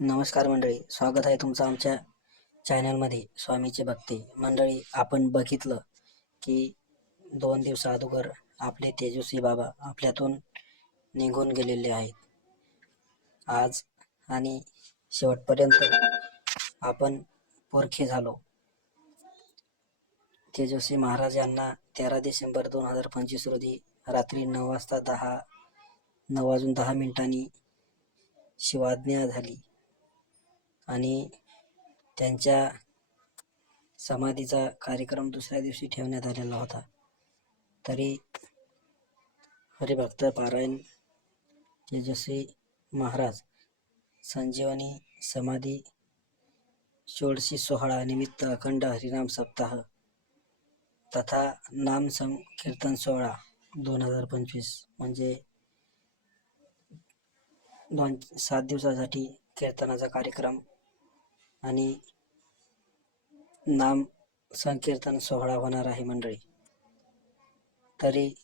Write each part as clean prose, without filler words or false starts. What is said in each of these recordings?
नमस्कार मंडळी, स्वागत आहे तुमचं आमच्या चॅनलमध्ये स्वामीचे भक्ती. मंडळी, आपण बघितलं की 2 दिवसा अगोदर आपले तेजस्वी बाबा आपल्यातून निघून गेलेले आहेत. आज आणि शेवटपर्यंत आपण पोरखे झालो. तेजस्वी महाराज यांना 13 डिसेंबर 2025 रोजी रात्री 9:10 शिवाज्ञा झाली आणि त्यांच्या समाधीचा कार्यक्रम दुसऱ्या दिवशी ठेवण्यात आलेला होता. तरी हरिभक्त पारायण तेजस्वी महाराज संजीवनी समाधी षोडशी सोहळा निमित्त अखंड हरिनाम सप्ताह तथा नाम संकीर्तन सोहळा 2025 म्हणजे 7 दिवसासाठी कीर्तनाचा कार्यक्रम आणि नाम संकीर्तन सोहळा होणार आहे मंडळी. तरी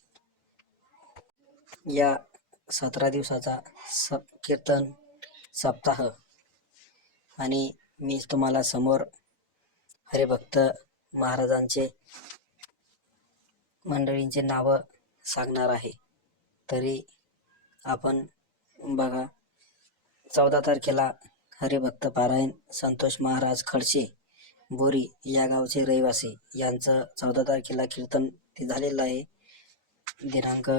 या 17 दिवसाचा कीर्तन सप्ताह आणि मी तुम्हाला समोर हरिभक्त महाराजांचे मंडळींचे नावं सांगणार आहे. तरी आपण बघा, 14 तारखेला हरिभक्त पारायण संतोष महाराज खडसे बोरी या गावचे रहिवासी यांचं 14 तारखेला कीर्तन ते झालेलं आहे. दिनांक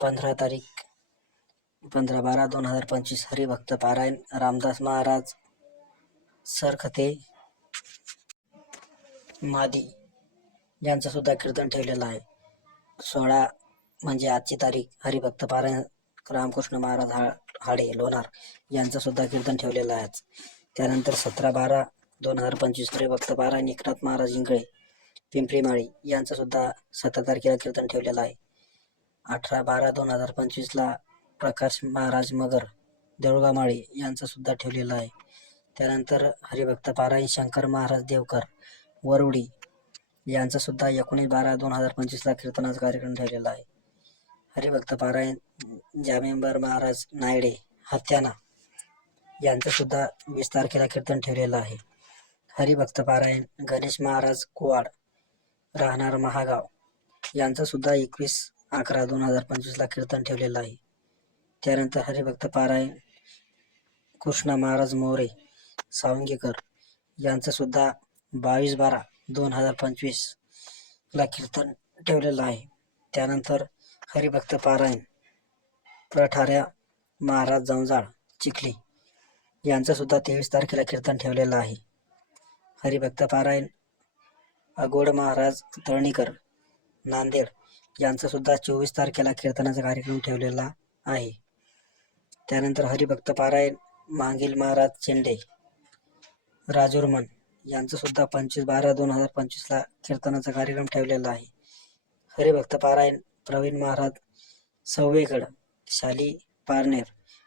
15/12/2025 हरिभक्त पारायण रामदास महाराज सरखते मादी यांचं सुद्धा कीर्तन ठेवलेलं आहे. 16 म्हणजे आजची तारीख हरिभक्त पारायण रामकृष्ण महाराज हाडे लोणार यांचं सुद्धा कीर्तन ठेवलेलं आहे. त्यानंतर 17/12/2025 हरिभक्त पारायण एकनाथ महाराज इंगळे पिंपरीमाळी यांचं सुद्धा 17 तारखेला कीर्तन ठेवलेलं आहे. 18/12/2025 प्रकाश महाराज मगर देऊळगामाळी यांचं सुद्धा ठेवलेलं आहे. त्यानंतर हरिभक्त पारायण शंकर महाराज देवकर वरुडी यांचा सुद्धा 19/12/2025 कीर्तनाचा कार्यक्रम ठेवलेला आहे. हरिभक्त पारायण जामेंबर महाराज नायडे हत्याना यांचं सुद्धा 20 तारखेला कीर्तन ठेवलेलं आहे. हरिभक्त पारायण गणेश महाराज कुवाड राहणार महागाव यांचं सुद्धा 21/11/2025 कीर्तन ठेवलेलं आहे. त्यानंतर हरिभक्त पारायण कृष्णा महाराज मोरे सावंगीकर यांचं सुद्धा 22/12/2025 कीर्तन ठेवलेलं आहे. त्यानंतर हरिभक्त पारायण प्रठार्या महाराज जवजाळ चिखली यांचं सुद्धा 23 तारखेला कीर्तन ठेवलेलं आहे. हरिभक्त पारायण अगोड महाराज तळणीकर नांदेड यांचं सुद्धा 24 तारखेला कीर्तनाचा कार्यक्रम ठेवलेला आहे. त्यानंतर हरिभक्त पारायण मांगील महाराज चेंडे राजुरमन यांचं सुद्धा 25/12/2025 कीर्तनाचा कार्यक्रम ठेवलेला आहे. हरिभक्त पारायण प्रवीण महाराज सव्वेगड शाली पारनेर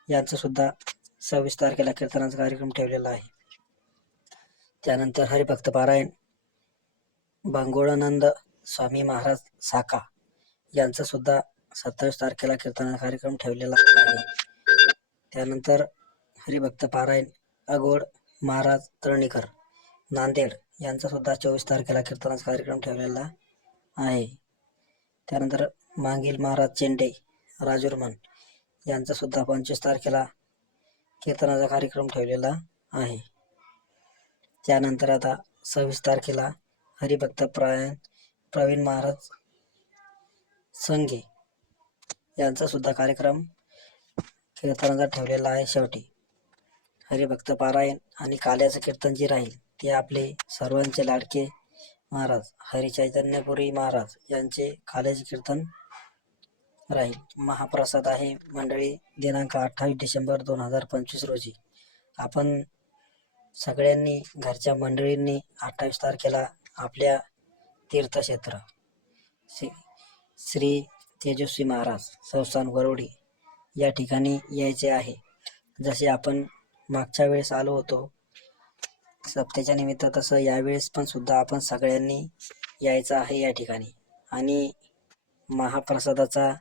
यांचं सुद्धा 26 तारखेला कीर्तनाचा कार्यक्रम ठेवलेला आहे. त्यानंतर हरिभक्त पारायण भांगोळानंद स्वामी महाराज साका यांचं सुद्धा 27 तारखेला कीर्तनाचा कार्यक्रम ठेवलेला आहे. त्यानंतर हरिभक्त पारायण अगोड महाराज तळणीकर नांदेड यांचा सुद्धा 24 तारखेला कीर्तनाचा कार्यक्रम ठेवलेला आहे. त्यानंतर मांगील महाराज चेंडे राजुरमन यांचा सुद्धा 25 तारखेला कीर्तनाचा कार्यक्रम ठेवलेला आहे. त्यानंतर आता 26 तारखेला हरिभक्त पारायण प्रवीण महाराज संघे यांचा सुद्धा कार्यक्रम कीर्तनाचा ठेवलेला आहे. शेवटी हरिभक्त पारायण आणि काल्याचं कीर्तन जे राहील ते आपले सर्वांचे लाडके महाराज हरिचैतन्यपुरी महाराज यांचे काल्याचे कीर्तन राहील. महाप्रसाद आहे मंडळी. दिनांक 28 डिसेंबर 2025 रोजी आपण सगळ्यांनी घरच्या मंडळींनी 28 तारखेला आपल्या तीर्थक्षेत्र श्री तेजस्वी महाराज संस्थान वरोडी या ठिकाणी यायचे आहे. जसे आपण मागच्या वेळेस आलो होतो सप्त्याच्या निमित्त, तसं यावेळेस पण सुद्धा आपण सगळ्यांनी यायचं आहे या ठिकाणी आणि महाप्रसादाचा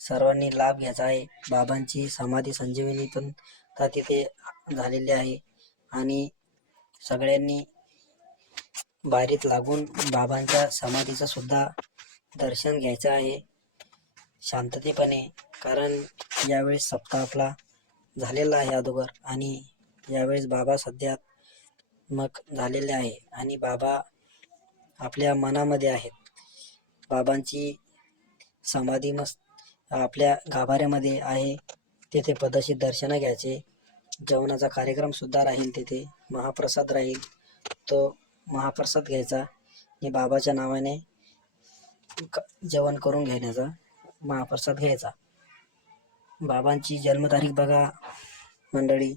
सर्वांनी लाभ घ्यायचा आहे. बाबांची समाधी संजीवनी पण सप्ताह तिथे झालेले आहे आणि सगळ्यांनी बारीत लागून बाबांच्या समाधीचं सुद्धा दर्शन घ्यायचं आहे शांततेपणे, कारण यावेळेस सप्ताह आपला झालेला आहे अगोदर आणि यावेळेस बाबा सध्या मग झालेले आहे आणि बाबा आपल्या मनामध्ये आहेत. बाबांची समाधी मस्त आपल्या गाभाऱ्यामध्ये आहे. तेथे पद्धतशीर दर्शन घ्यायचे. जेवणाचा कार्यक्रम सुद्धा राहील, तिथे महाप्रसाद राहील, तो महाप्रसाद घ्यायचा आणि बाबाच्या नावाने जेवण करून घेण्याचा, महाप्रसाद घ्यायचा. बाबांची जन्मतारीख बघा मंडळी,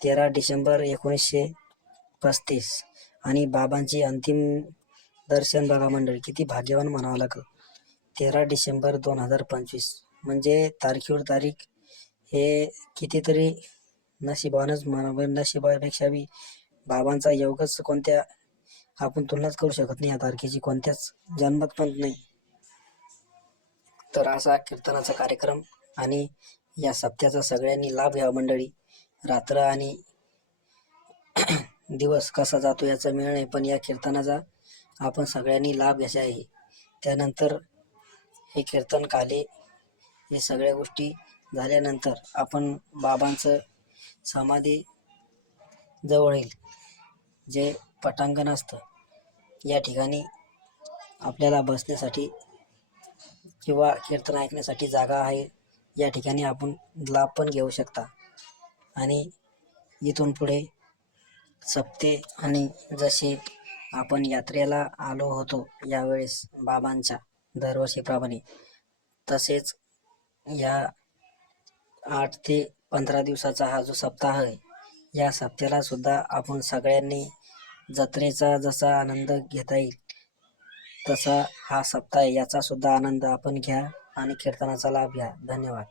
13 डिसेंबर 1935 आणि बाबांची अंतिम दर्शन बघा मंडळी, किती भाग्यवान म्हणावं लागलं. 13 डिसेंबर 2025 म्हणजे तारखेवर तारीख, हे कितीतरी नशिबानंच म्हणावं. नशिबापेक्षा बी बाबांचा योगच कोणत्या आपण तुलनाच करू शकत नाही या तारखेची, कोणत्याच जन्मात पण नाही. तर असा कीर्तनाचा कार्यक्रम आणि या सप्त्याचा सगळ्यांनी लाभ घ्यावा मंडळी. रात्र आणि दिवस कसा जातो याचा मेळ नाही, पण या कीर्तनाचा आपण सगळ्यांनी लाभ घ्यायचा आहे. त्यानंतर हे कीर्तन काले, हे सगळ्या गोष्टी झाल्यानंतर आपण बाबांचं समाधी जवळील जे पटांगण असतं, या ठिकाणी आपल्याला बसण्यासाठी किंवा कीर्तन ऐकण्यासाठी जागा आहे. या ठिकाणी आपण लाभ पण घेऊ शकता. आणि इथून पुढे सप्ते आणि जसे आपण यात्रेला आलो होतो यावेळेस बाबांच्या दरवर्षीप्रमाणे, तसेच या 8 ते 15 दिवसाचा हा जो सप्ताह आहे, या सप्त्याला सुद्धा आपण सगळ्यांनी जत्रेचा जसा आनंद घेता येईल तसा हा सप्ताह, याचा सुद्धा आनंद आपण घ्या आणि कीर्तनाचा लाभ घ्या. धन्यवाद.